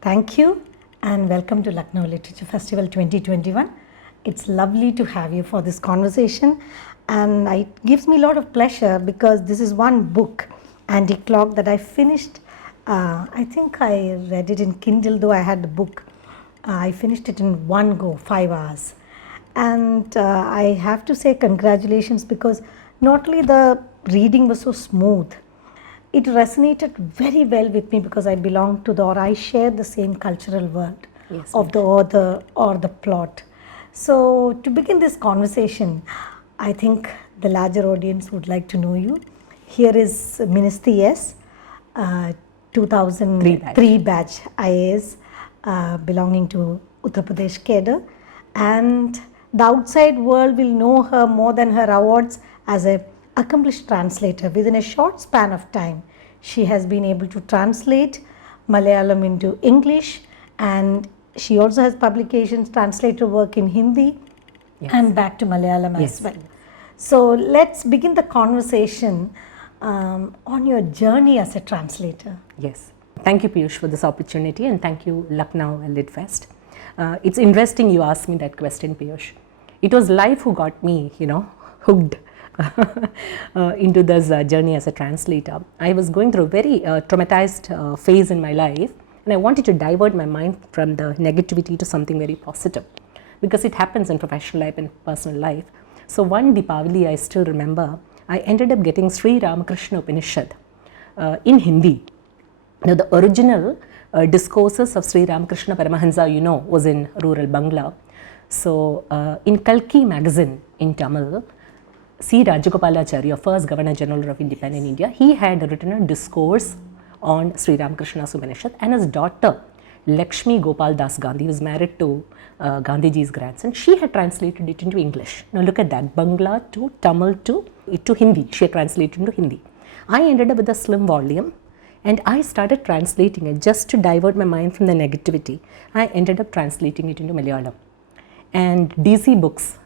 Thank you and welcome to Lucknow Literature Festival 2021. It's lovely to have you for this conversation, and it gives me a lot of pleasure because this is one book, Anti-Clock, that I finished. I think I read it in Kindle, though I had the book. I finished it in one go, 5 hours. And I have to say congratulations, because not only the reading was so smooth, it resonated very well with me because I belong to I share the same cultural world of the author or the plot. So to begin this conversation, I think the larger audience would like to know you. Here is Ministry S, 2003 batch IAS, belonging to Uttar Pradesh cadre, and the outside world will know her more than her awards as an accomplished translator. Within a short span of time, she has been able to translate Malayalam into English, and she also has publications, translator work in Hindi and back to Malayalam as well. So let's begin the conversation on your journey as a translator. Yes. Thank you, Piush, for this opportunity, and thank you, Lucknow LitFest. It's interesting you asked me that question, Piush. It was life who got me, hooked into this journey as a translator. I was going through a very traumatized phase in my life, and I wanted to divert my mind from the negativity to something very positive, because it happens in professional life and personal life. So one Deepavali, I still remember, I ended up getting Sri Ramakrishna Upanishad in Hindi. Now the original discourses of Sri Ramakrishna Paramahansa, was in rural Bangla. So in Kalki magazine in Tamil, C. Rajagopalacharya, first Governor General of Independent India, he had written a discourse on Sri Ramakrishna's Upanishad, and his daughter Lakshmi Gopal Das Gandhi was married to Gandhiji's grandson. She had translated it into English. Now look at that, Bangla to Tamil to Hindi. She had translated into Hindi. I ended up with a slim volume, and I started translating it just to divert my mind from the negativity. I ended up translating it into Malayalam, and DC Books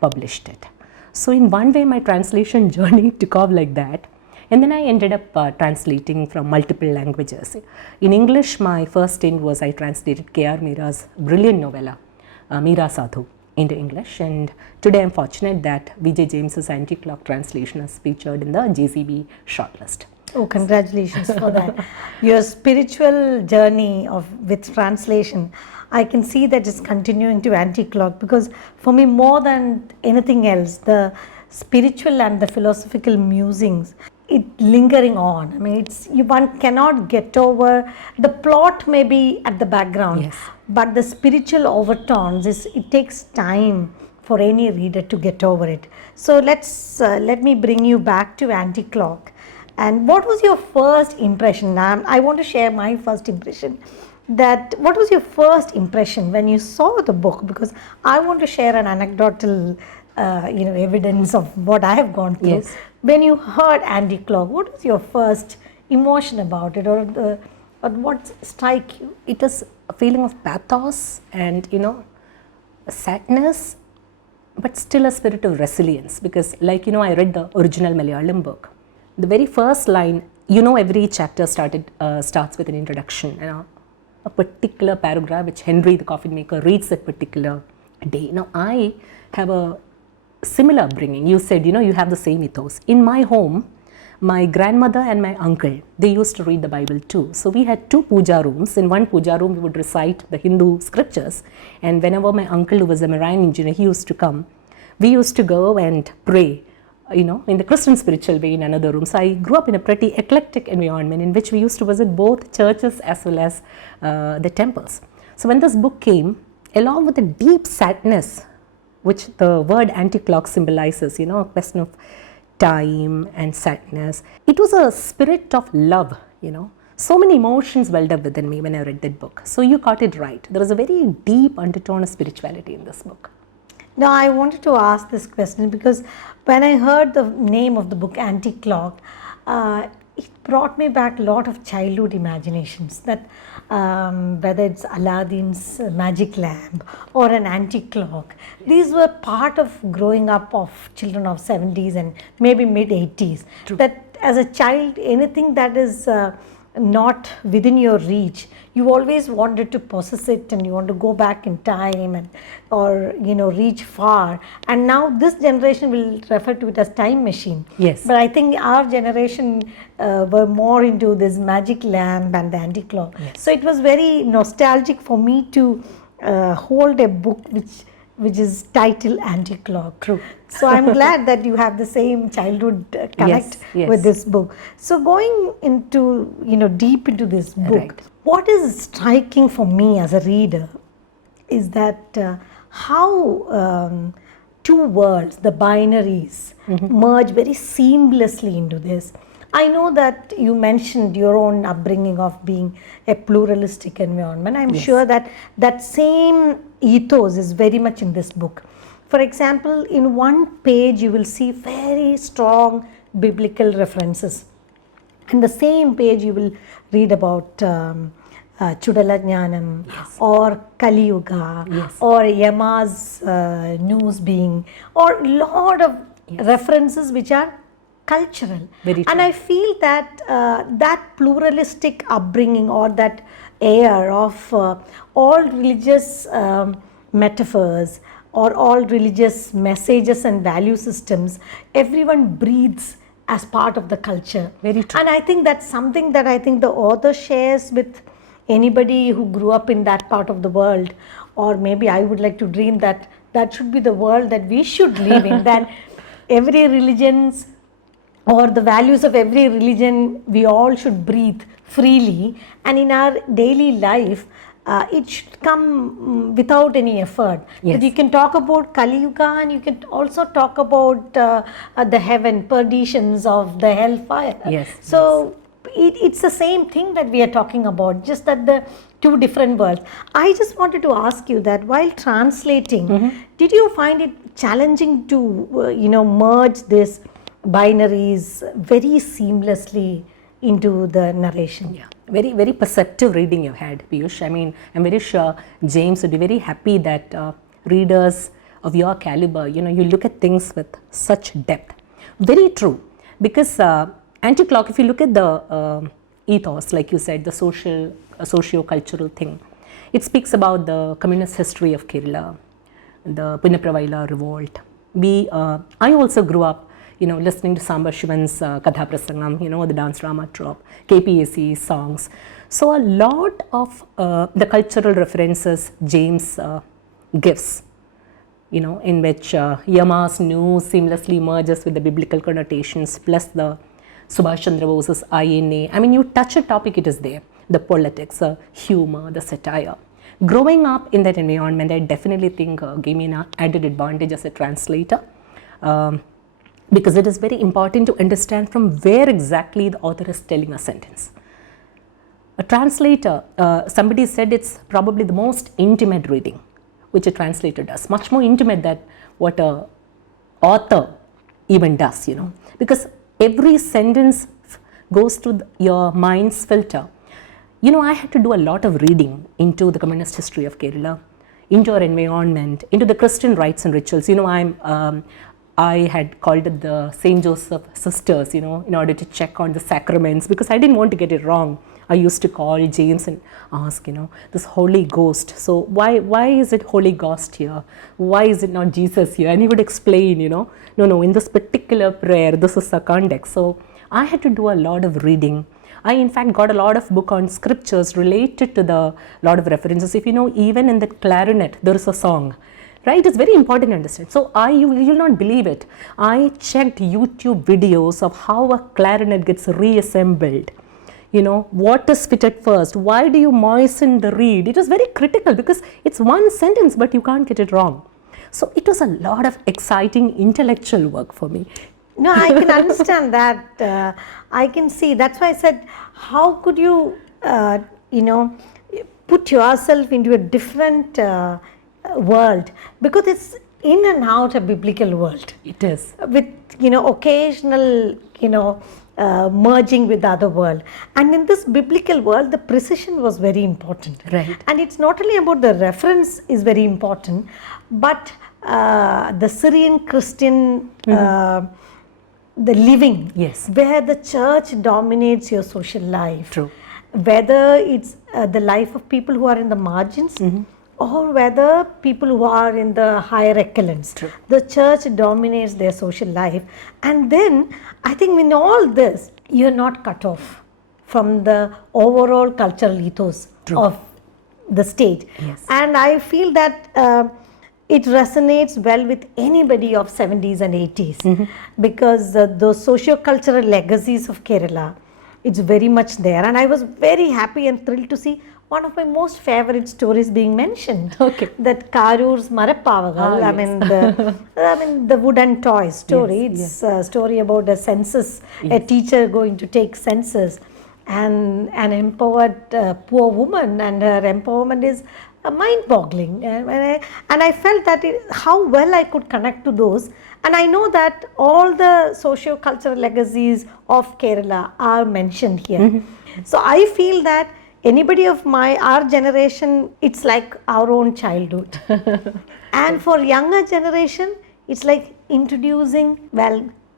published it. So in one way, my translation journey took off like that. And then I ended up translating from multiple languages. In English, my first stint was I translated K.R. Meera's brilliant novella, Meera Sadhu, into English. And today I'm fortunate that Vijay James's Anti-Clock translation is featured in the JCB shortlist. Oh, congratulations for that. Your spiritual journey with translation, I can see that it's continuing to Anti-Clock, because for me, more than anything else, the spiritual and the philosophical musings, it lingering on. I mean, one cannot get over. The plot may be at the background, but the spiritual overtones, it takes time for any reader to get over it. So let me bring you back to Anti-Clock. And what was your first impression? I want to share my first impression. What was your first impression when you saw the book? Because I want to share an anecdotal evidence of what I have gone through. When you heard Anti-Clock, what was your first emotion about it, or what struck you? It was a feeling of pathos and sadness, but still a spirit of resilience, because I read the original Malayalam book. The very first line, every chapter starts with an introduction, a particular paragraph which Hendri, the coffin maker, reads that particular day. Now I have a similar upbringing. You said, you have the same ethos. In my home, my grandmother and my uncle, they used to read the Bible too. So we had 2 puja rooms. In one puja room, we would recite the Hindu scriptures. And whenever my uncle, who was a marine engineer, he used to come, we used to go and pray, in the Christian spiritual way in another room. So I grew up in a pretty eclectic environment in which we used to visit both churches as well as the temples. So when this book came, along with the deep sadness, which the word Anti-Clock symbolizes, a question of time and sadness, it was a spirit of love, So many emotions welled up within me when I read that book. So you got it right. There was a very deep undertone of spirituality in this book. Now, I wanted to ask this question because when I heard the name of the book, Anti-Clock, it brought me back a lot of childhood imaginations that whether it's Aladdin's magic lamp or an antique clock, these were part of growing up of children of 70s and maybe mid 80s. That as a child, anything that is not within your reach, you always wanted to possess it and you want to go back in time and or reach far. And now this generation will refer to it as time machine. Yes. But I think our generation were more into this magic lamp and the antique clock. Yes. So it was very nostalgic for me to hold a book which is titled Antique Clock. True. So I'm glad that you have the same childhood connect Yes. with this book. So going into deep into this book, Right. what is striking for me as a reader is that how two worlds, the binaries, merge very seamlessly into this. I know that you mentioned your own upbringing of being a pluralistic environment. I'm sure that that same ethos is very much in this book. For example, in one page you will see very strong biblical references. In the same page you will read about Chudala Jnanam or Kali Yuga or Yama's news being, or lot of references which are cultural. Very true. And I feel that that pluralistic upbringing or that air of all religious metaphors or all religious messages and value systems, everyone breathes as part of the culture. Very true. And I think that's something that I think the author shares with anybody who grew up in that part of the world, or maybe I would like to dream that that should be the world that we should live in, that every religion's or the values of every religion, we all should breathe freely, and in our daily life, it should come without any effort. Yes. That you can talk about Kali Yuga and you can also talk about the heaven, perditions of the hellfire. Yes. So it's the same thing that we are talking about, just that the two different worlds. I just wanted to ask you that while translating, did you find it challenging to merge this binaries very seamlessly into the narration? Yeah, very, very perceptive reading you had, Piush. I mean, I'm very sure James would be very happy that readers of your caliber, you look at things with such depth. Very true, because Antique Clock, if you look at the ethos, like you said, the socio-cultural thing, it speaks about the communist history of Kerala, the Punapravaila revolt. I also grew up listening to Sambar Shivan's Katha Prasangam, the dance drama troupe, KPAC songs. So a lot of the cultural references James gives, in which Yama's news seamlessly merges with the biblical connotations, plus the Subhash Chandra Bose's INA. I mean, you touch a topic, it is there. The politics, the humor, the satire. Growing up in that environment, I definitely think gave me an added advantage as a translator. Because it is very important to understand from where exactly the author is telling a sentence. A translator, somebody said it's probably the most intimate reading which a translator does, much more intimate than what a author even does, because every sentence goes through your mind's filter. I had to do a lot of reading into the communist history of Kerala, into our environment, into the Christian rites and rituals. I had called it the St. Joseph Sisters, in order to check on the sacraments, because I didn't want to get it wrong. I used to call James and ask, this Holy Ghost. So why is it Holy Ghost here? Why is it not Jesus here? And he would explain, no, in this particular prayer, this is the context. So I had to do a lot of reading. I in fact got a lot of book on scriptures related to the lot of references. If even in the clarinet, there is a song. Right, it's very important to understand. So you will not believe it. I checked YouTube videos of how a clarinet gets reassembled. What is fitted first? Why do you moisten the reed? It was very critical because it's one sentence, but you can't get it wrong. So it was a lot of exciting intellectual work for me. No, I can understand that. I can see. That's why I said, how could you, put yourself into a different world, because in and out a biblical world. It is. With, occasional, merging with the other world. And in this biblical world, the precision was very important. Right. And it's not only about the reference is very important, but the Syrian Christian, the living, Yes. where the church dominates your social life. True. Whether it's the life of people who are in the margins, or whether people who are in the higher echelons. True. The church dominates their social life. And then I think in all this, you're not cut off from the overall cultural ethos of the state. Yes. And I feel that it resonates well with anybody of 70s and 80s, because those socio-cultural legacies of Kerala, it's very much there. And I was very happy and thrilled to see one of my most favorite stories being mentioned. Okay. That Karur's Marappavagal, the wooden toy story. Yes, It's a story about a census, a teacher going to take census, and an empowered poor woman, and her empowerment is mind-boggling. And I felt that how well I could connect to those. And I know that all the socio-cultural legacies of Kerala are mentioned here. So I feel that anybody of our generation, it's like our own childhood. And for younger generation, it's like introducing,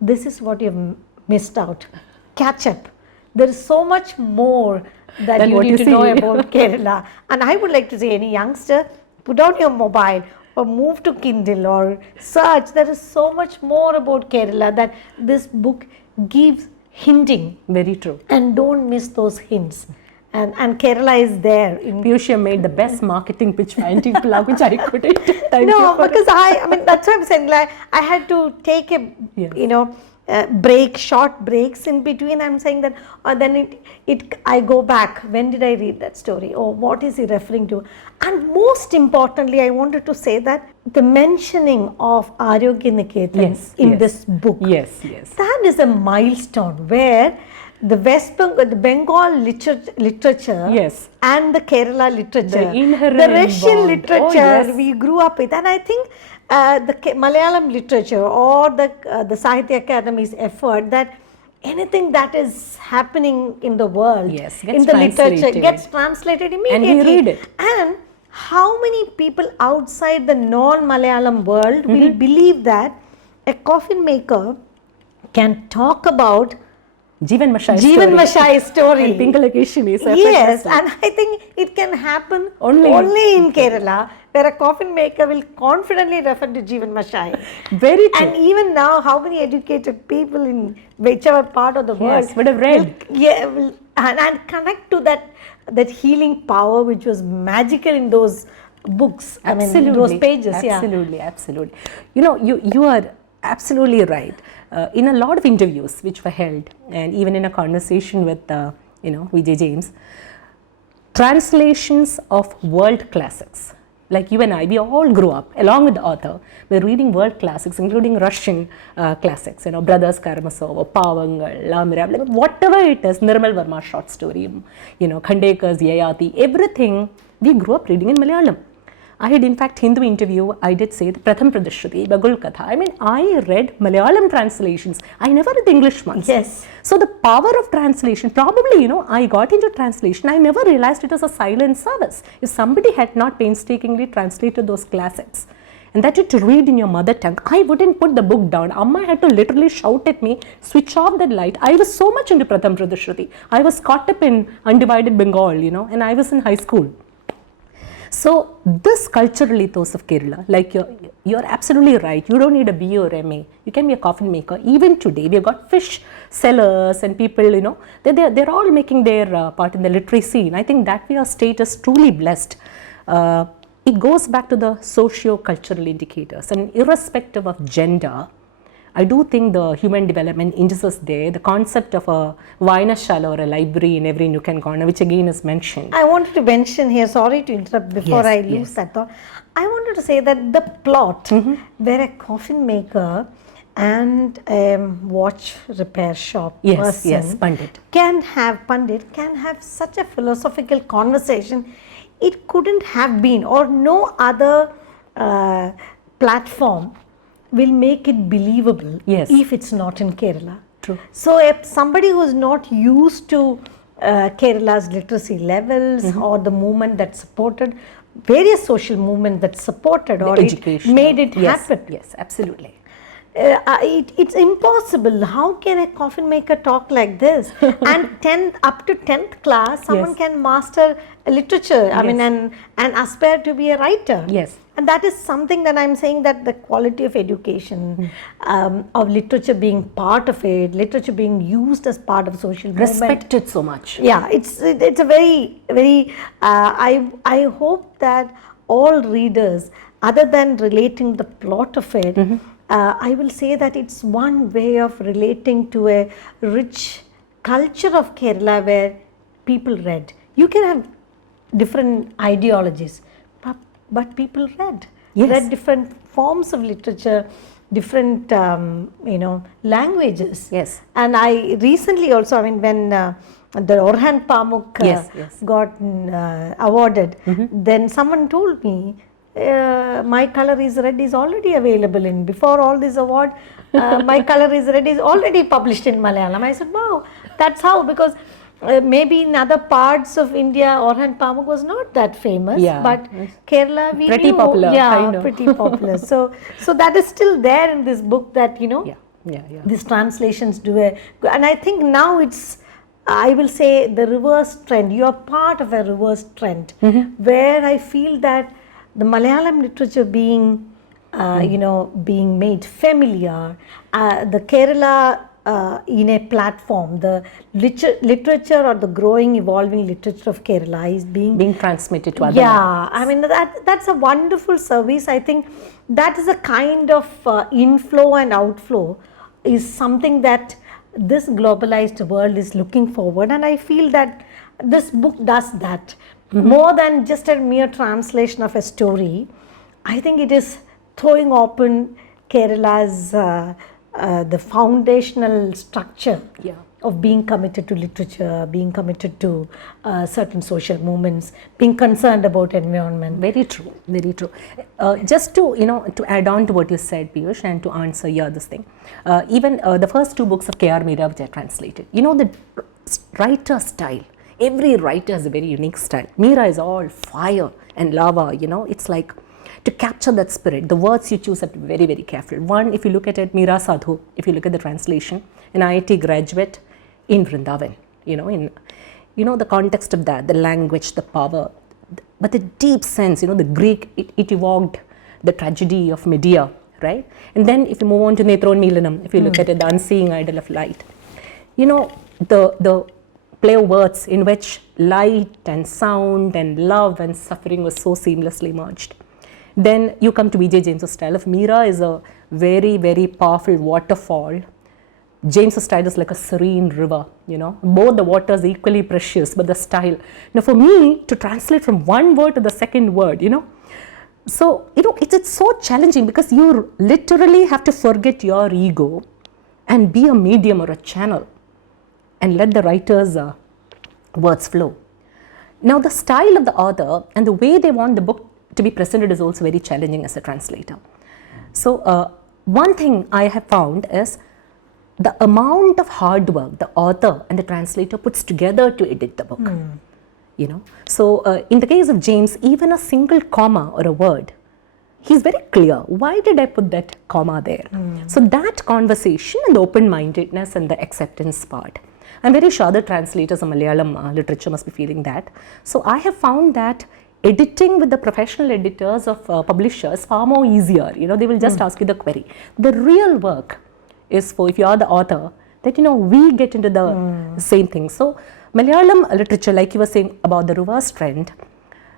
this is what you've missed out. Catch up. There is so much more that you need to know about Kerala. And I would like to say, any youngster, put down your mobile or move to Kindle or search. There is so much more about Kerala that this book gives hinting. Very true. And don't miss those hints. And Kerala is there. Piush made the best marketing pitch for anti-plug, which I couldn't. No, because that's what I'm saying. Like, I had to take a, short breaks in between. I'm saying that, then I go back. When did I read that story? Or what is he referring to? And most importantly, I wanted to say that the mentioning of Arogya Niketan in this book, that is a milestone where the Bengal literature and the Kerala literature, the Russian literature we grew up with, and I think the Malayalam literature or the Sahitya Academy's effort that anything that is happening in the world, in the literature, gets translated immediately. And we read it. And how many people outside the non-Malayalam world will believe that a coffin maker can talk about Jeevan Mashai's story. And Pinkalakeshini is yes, and I think it can happen only in Kerala, where a coffin maker will confidently refer to Jeevan Mashai. Very true. And even now, how many educated people in whichever part of the world would have read. And connect to that healing power which was magical in those books. Absolutely. Those pages. Absolutely. You are absolutely right. In a lot of interviews which were held, and even in a conversation with Vijay James, translations of world classics, like you and I, we all grew up along with the author. We're reading world classics, including Russian classics, Brothers Karamazov, or Pavangal, Lamira, whatever it is, Nirmal Verma short story, Khandekar's Yayati, everything we grew up reading in Malayalam. I had in fact Hindu interview, I did say the Pratham Pradishruti, Bagul Katha. I read Malayalam translations. I never read the English ones. Yes. So the power of translation, probably, I got into translation. I never realized it was a silent service. If somebody had not painstakingly translated those classics, and that you to read in your mother tongue, I wouldn't put the book down. Amma had to literally shout at me, switch off that light. I was so much into Pratham Pradishruti. I was caught up in undivided Bengal, and I was in high school. So this cultural ethos of Kerala, like you're absolutely right. You don't need a BA or MA. You can be a coffin maker. Even today, we've got fish sellers and people, they're all making their part in the literary scene. I think that way our state is truly blessed. It goes back to the socio-cultural indicators, and irrespective of gender, I do think the human development indices there, the concept of a Vayanashala or a library in every nook and corner, which again is mentioned. I wanted to mention here, sorry to interrupt before I lose that thought. I wanted to say that the plot where a coffin maker and a watch repair shop person can have such a philosophical conversation, it couldn't have been, or no other platform will make it believable Yes. if it's not in Kerala. True. So if somebody who's not used to Kerala's literacy levels or the movement that supported, various social movements that supported or education made it happen. Yes, absolutely. It's impossible. How can a coffin maker talk like this? And up to 10th class, someone Yes. can master literature. I mean, Yes. and aspire to be a writer. Yes. And that is something that I'm saying, that the quality of education, of literature being part of it, literature being used as part of social movement. Respected so much. Yeah, it's a very. I hope that all readers, other than relating the plot of it, I will say that it's one way of relating to a rich culture of Kerala where people read. You can have different ideologies, but people read. Yes. Read different forms of literature, different languages. Yes. And I recently also, I mean, when the Orhan Pamuk Yes. got awarded, then someone told me, My Color is Red is already available in, before all this award, My Color is Red is already published in Malayalam. I said, wow, that's how, because maybe in other parts of India, Orhan Pamuk was not that famous, Yeah. but Kerala, we Pretty knew, popular, yeah, kind of. pretty popular. So that is still there in this book, that Yeah. these translations do and I think now it's, I will say, the reverse trend. You are part of a reverse trend, where I feel that the Malayalam literature being, being made familiar, the Kerala in a platform, the literature or the growing, evolving literature of Kerala is being transmitted to other yeah, I mean, that's a wonderful service. I think that is a kind of inflow and outflow is something that this globalized world is looking forward, and I feel that this book does that. More than just a mere translation of a story, I think it is throwing open Kerala's the foundational structure of being committed to literature, being committed to certain social movements, being concerned about environment. Very true, very true. Just to to add on to what you said, Piush, and to answer your this thing, even the first two books of K.R. Meera which I translated, the writer style. Every writer has a very unique style. Meera is all fire and lava. It's like, to capture that spirit, the words you choose have to be very, very careful. One, if you look at it, Meera Sadhu, if you look at the translation, an IIT graduate in Vrindavan, in the context of that, the language, the power, but the deep sense, the Greek, it evoked the tragedy of Medea, right? And then if you move on to Netron Milanam, if you look at it, the unseeing idol of light, the play of words in which light and sound and love and suffering was so seamlessly merged. Then you come to B.J. James's style of Meera is a very, very powerful waterfall. James's style is like a serene river, both the waters equally precious, but the style. Now for me to translate from one word to the second word, so, it's so challenging, because you literally have to forget your ego and be a medium or a channel and let the writer's words flow. Now the style of the author and the way they want the book to be presented is also very challenging as a translator. So one thing I have found is the amount of hard work the author and the translator puts together to edit the book. So in the case of James, even a single comma or a word, he's very clear. Why did I put that comma there? So that conversation and the open-mindedness and the acceptance part, I'm very sure the translators of Malayalam literature must be feeling that. So I have found that editing with the professional editors of publishers far more easier. They will just ask you the query. The real work is for, if you are the author, that we get into the same thing. So Malayalam literature, like you were saying about the reverse trend,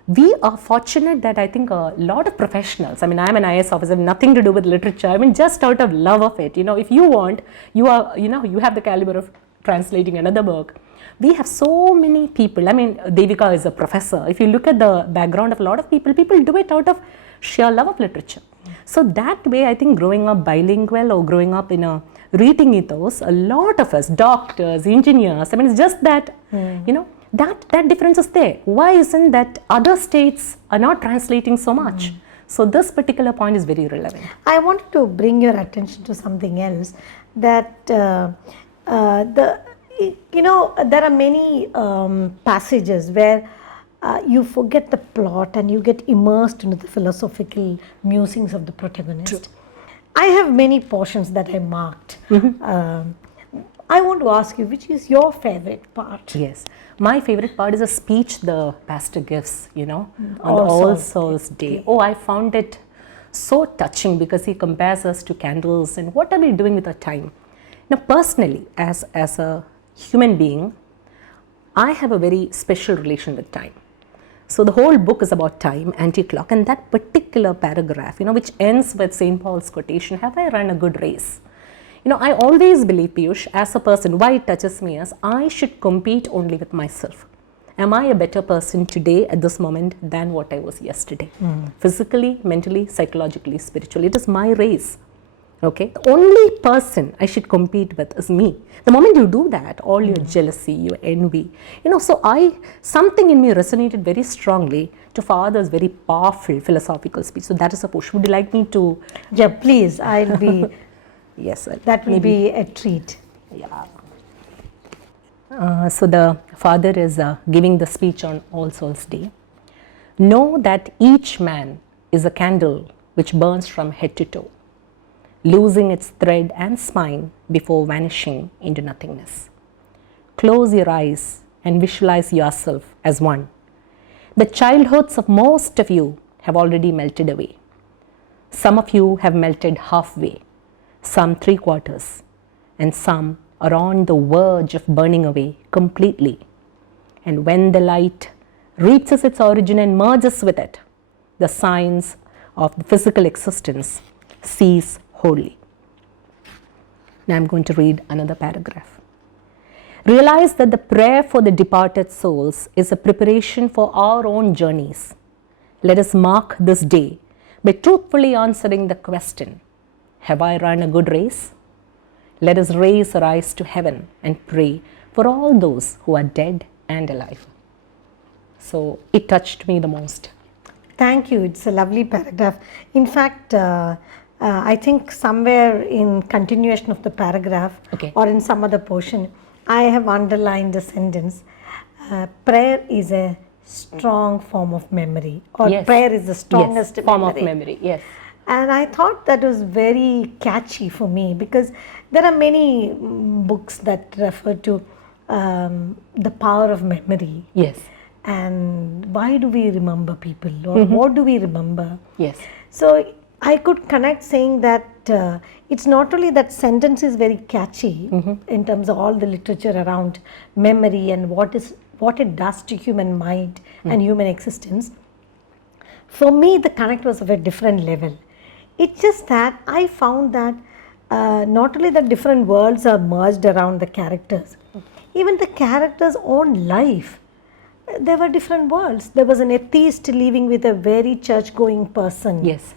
we are fortunate that I think a lot of professionals, I'm an IAS officer, nothing to do with literature, just out of love of it. If you want, you have the caliber of translating another book. We have so many people. Devika is a professor. If you look at the background of a lot of people do it out of sheer love of literature. So that way, I think growing up bilingual or growing up in a reading ethos, a lot of us, doctors, engineers, it's just that, that difference is there. Why isn't that other states are not translating so much? So this particular point is very relevant. I wanted to bring your attention to something else, that there are many passages where you forget the plot and you get immersed into the philosophical musings of the protagonist. True. I have many portions that I marked. I want to ask you, which is your favorite part? Yes, my favorite part is a speech the pastor gives, on All Souls Day. Oh, I found it so touching because he compares us to candles and what are we doing with our time. Now, personally, as a human being, I have a very special relation with time. So the whole book is about time, anti-clock, and that particular paragraph, which ends with St. Paul's quotation, have I run a good race? I always believe, Piush, as a person, why it touches me is I should compete only with myself. Am I a better person today at this moment than what I was yesterday? Physically, mentally, psychologically, spiritually. It is my race. Okay, the only person I should compete with is me. The moment you do that, all your jealousy, your envy, so something in me resonated very strongly to Father's very powerful philosophical speech. So that is a push. Would you like me to? Yeah, please. I'll be. Yes, sir. That will be a treat. Yeah. So the Father is giving the speech on All Souls Day. Know that each man is a candle which burns from head to toe, losing its thread and spine before vanishing into nothingness. Close your eyes and visualize yourself as one. The childhoods of most of you have already melted away. Some of you have melted halfway, some 3/4, and some are on the verge of burning away completely. And when the light reaches its origin and merges with it, the signs of the physical existence cease wholly. Now I'm going to read another paragraph. Realize that the prayer for the departed souls is a preparation for our own journeys. Let us mark this day by truthfully answering the question, have I run a good race? Let us raise our eyes to heaven and pray for all those who are dead and alive. So it touched me the most. Thank you. It's a lovely paragraph. In fact, I think somewhere in continuation of the paragraph or in some other portion, I have underlined the sentence, prayer is a strong form of memory, or prayer is the strongest form of memory. Yes. And I thought that was very catchy for me because there are many books that refer to the power of memory. Yes. And why do we remember people, or what do we remember? Yes. So I could connect saying that it's not only that sentence is very catchy in terms of all the literature around memory and what it does to human mind and human existence. For me, the connect was of a different level. It's just that I found that not only the different worlds are merged around the characters, even the characters' own life, there were different worlds. There was an atheist living with a very church-going person. Yes.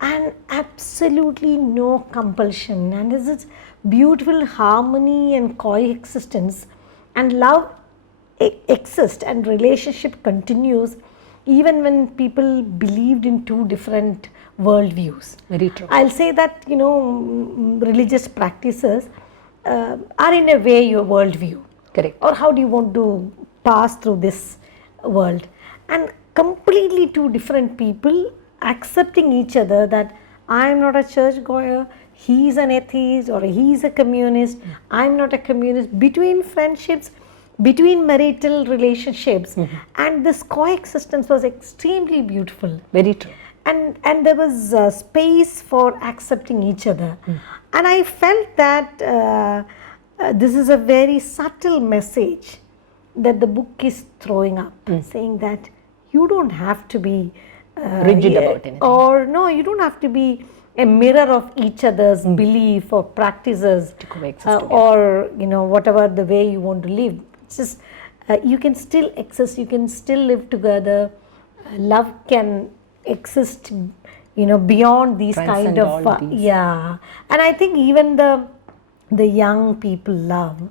And absolutely no compulsion. And there's this beautiful harmony and coexistence. And love exists and relationship continues even when people believed in two different worldviews. Very true. I'll say that, religious practices are in a way your worldview. Correct. Or how do you want to pass through this world? And completely two different people accepting each other, that I'm not a church goer, he's an atheist, or he's a communist, I'm not a communist, between friendships, between marital relationships, and this coexistence was extremely beautiful. Very true. And there was space for accepting each other. And I felt that this is a very subtle message that the book is throwing up, saying that you don't have to be rigid about anything. Or no, you don't have to be a mirror of each other's belief or practices to coexist or whatever the way you want to live. It's just you can still exist, you can still live together. Love can exist beyond these kind of and I think even the young people love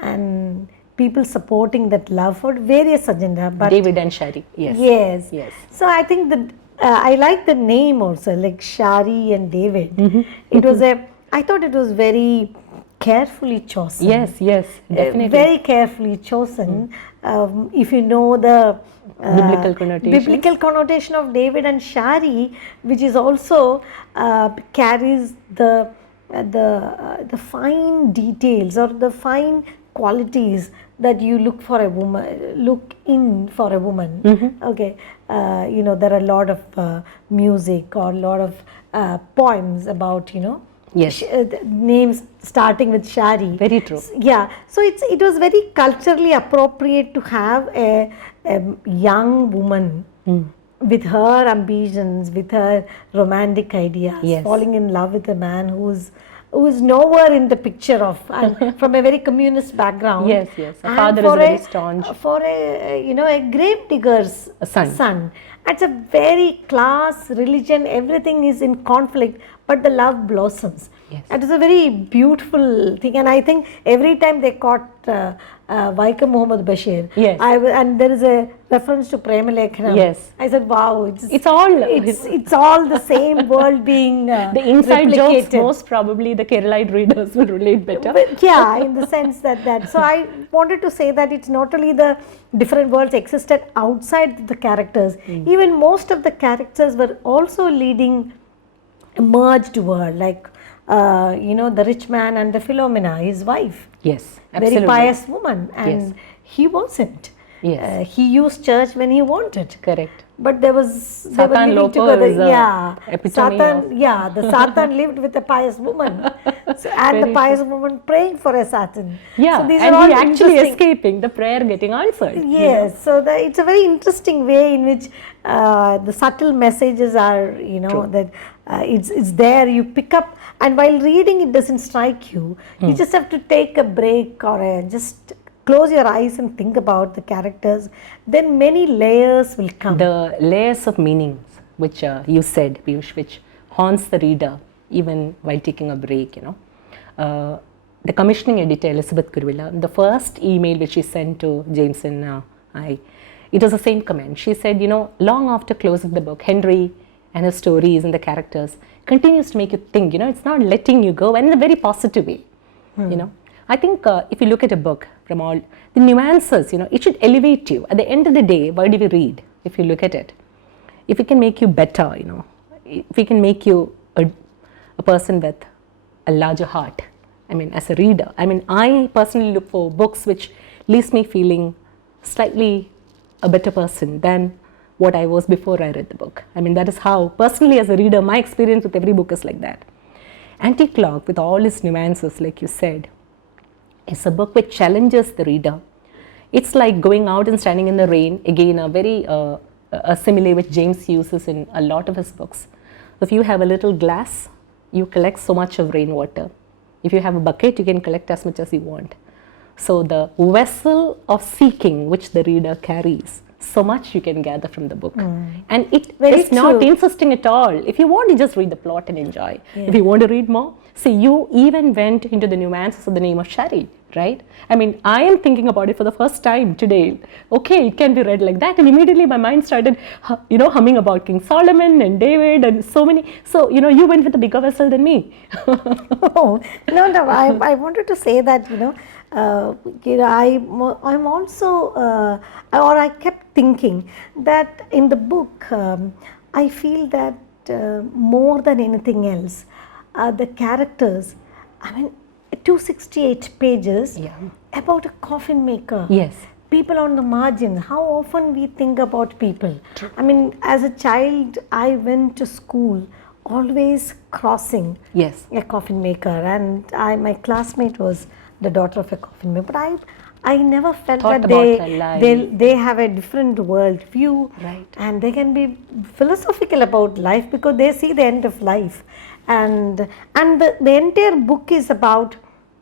and people supporting that love for various agenda, but David and Shari. Yes. Yes. Yes. So I think that I like the name also, like Shari and David. It was I thought it was very carefully chosen. Yes, definitely. Very carefully chosen. If you know the biblical connotation of David and Shari, which is also carries the fine details or the fine qualities that you look for a woman, look in for a woman. Okay, there are a lot of music or a lot of poems about Yes. Names starting with Shari. Very true. Yeah, so it was very culturally appropriate to have a young woman with her ambitions, with her romantic ideas, falling in love with a man who is nowhere in the picture of, and from a very communist background. Yes. A father is very staunch. For a grave digger's son. It's a very class, religion, everything is in conflict, but the love blossoms. Yes. It is a very beautiful thing, and I think every time they caught Vaikom Muhammad Bashir, and there is a reference to Premalekhanam. Yes. I said, wow, it's all the same world being the inside replicated. Jokes, most probably the Keralite readers will relate better. But yeah, in the sense that. So I wanted to say that it's not only the different worlds existed outside the characters, even most of the characters were also leading a merged world, like the rich man and the Philomena, his wife. Yes, absolutely. Very pious woman, and he wasn't. Yes. He used church when he wanted. Correct. But they were Satan living Loppo together. is epitome The Satan lived with a pious woman, and the pious woman praying for a Satan. Yeah, so these and are all he actually escaping, the prayer getting answered. Yes, so it's a very interesting way in which the subtle messages are, that it's there, you pick up, and while reading it doesn't strike you, you just have to take a break or just close your eyes and think about the characters, then many layers will come. The layers of meanings, which you said, Piush, which haunts the reader even while taking a break, the commissioning editor, Elizabeth Kurvilla, the first email which she sent to James and it was the same comment. She said, long after close of the book, Hendri and his stories and the characters continues to make you think, it's not letting you go, and in a very positive way, I think if you look at a book from all the nuances, it should elevate you. At the end of the day, why do we read? If you look at it, if it can make you better, if it can make you a person with a larger heart, as a reader, I personally look for books which leaves me feeling slightly a better person than what I was before I read the book. That is how, personally as a reader, my experience with every book is like that. Anti-Clock, with all its nuances, like you said, is a book which challenges the reader. It's like going out and standing in the rain. Again, a very a simile which James uses in a lot of his books. If you have a little glass, you collect so much of rainwater. If you have a bucket, you can collect as much as you want. So the vessel of seeking which the reader carries, so much you can gather from the book. And it is not insisting at all. If you want to just read the plot and enjoy. Yeah. If you want to read more, see, you even went into the nuances of the name of Shari, right? I am thinking about it for the first time today. Okay, it can be read like that. And immediately my mind started, humming about King Solomon and David and so many. So, you went with a bigger vessel than me. No, I wanted to say that, I'm also, or I kept thinking that in the book, I feel that more than anything else, the characters, 268 pages about a coffin maker. Yes. People on the margin. How often we think about people. True. As a child, I went to school always crossing a coffin maker, and my classmate was the daughter of a coffin maker. But I never felt that they have a different world view, right, and they can be philosophical about life because they see the end of life, and the entire book is about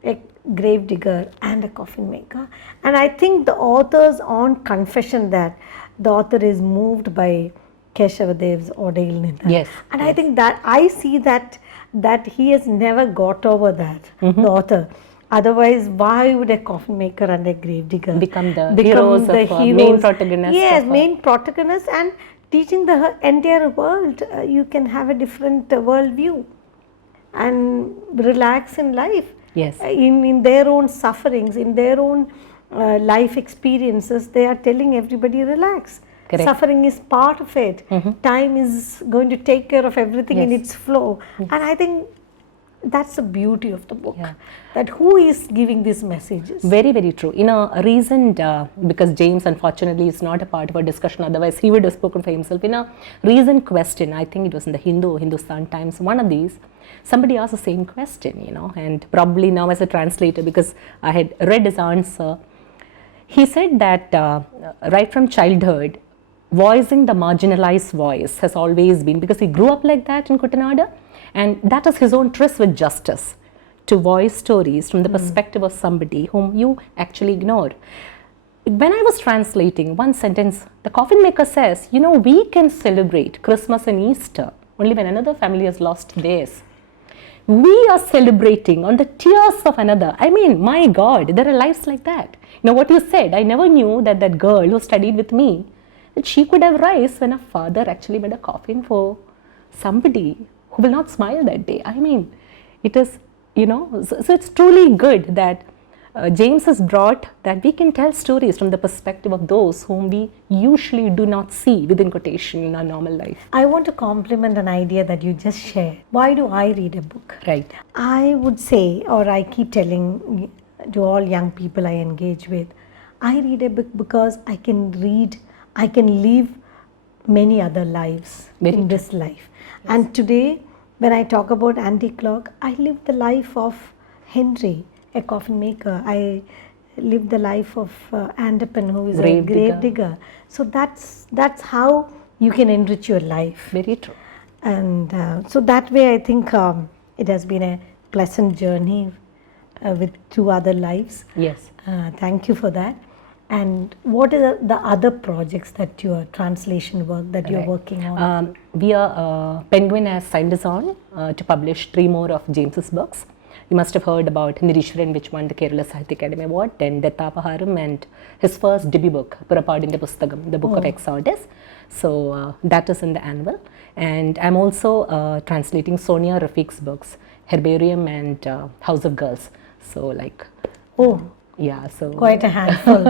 a grave digger and a coffin maker. And I think the author's own confession that the author is moved by Keshavadev's ordeal Nidha. Yes. And I think that I see that he has never got over that, the author. Otherwise, why would a coffin maker and a grave digger become the heroes of main protagonist? Yes, main protagonist, and teaching the entire world you can have a different world view and relax in life. Yes. In their own sufferings, in their own life experiences, they are telling everybody relax. Correct. Suffering is part of it. Time is going to take care of everything in its flow. And I think that's the beauty of the book, that who is giving these messages. Very, very true. In a recent, because James unfortunately is not a part of our discussion, otherwise he would have spoken for himself. In a recent question, I think it was in the Hindustan Times, one of these, somebody asked the same question, you know, and probably now as a translator, because I had read his answer, he said that right from childhood, voicing the marginalized voice has always been, because he grew up like that in Kutanada, and that is his own tryst with justice, to voice stories from the perspective of somebody whom you actually ignore. When I was translating one sentence, the coffin maker says, you know, we can celebrate Christmas and Easter only when another family has lost theirs. We are celebrating on the tears of another. I mean, my God, there are lives like that. You know what you said, I never knew that that girl who studied with me, that she could have rice when her father actually made a coffin for somebody who will not smile that day. I mean, it is, you know, so it's truly good that James has brought that we can tell stories from the perspective of those whom we usually do not see within quotation in our normal life. I want to compliment an idea that you just shared. Why do I read a book? Right. I would say, or I keep telling to all young people I engage with, I read a book because I can live many other lives in this life. Yes. And today, when I talk about anti-clock, I live the life of Hendri, a coffin maker. I live the life of Anderpen, who is a grave digger. So that's how you can enrich your life. Very true. And so that way I think it has been a pleasant journey with 2 other lives. Yes. Thank you for that. And what are the other projects that your translation work that you're working on? Penguin has signed us on to publish 3 more of James's books. You must have heard about Nirishwaran, which won the Kerala Sahitya Academy Award, then Dettapaharam, and his first debut book, Purapadinte Pusthakam, the Book of Exodus. So that is in the annual. And I'm also translating Sonia Rafiq's books, Herbarium and House of Girls. So like... Yeah, so quite a handful.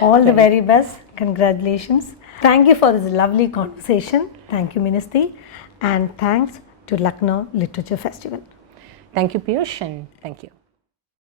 All the very best. Congratulations. Thank you for this lovely conversation. Thank you, Ministry. And thanks to Lucknow Literature Festival. Thank you, Piush, and thank you.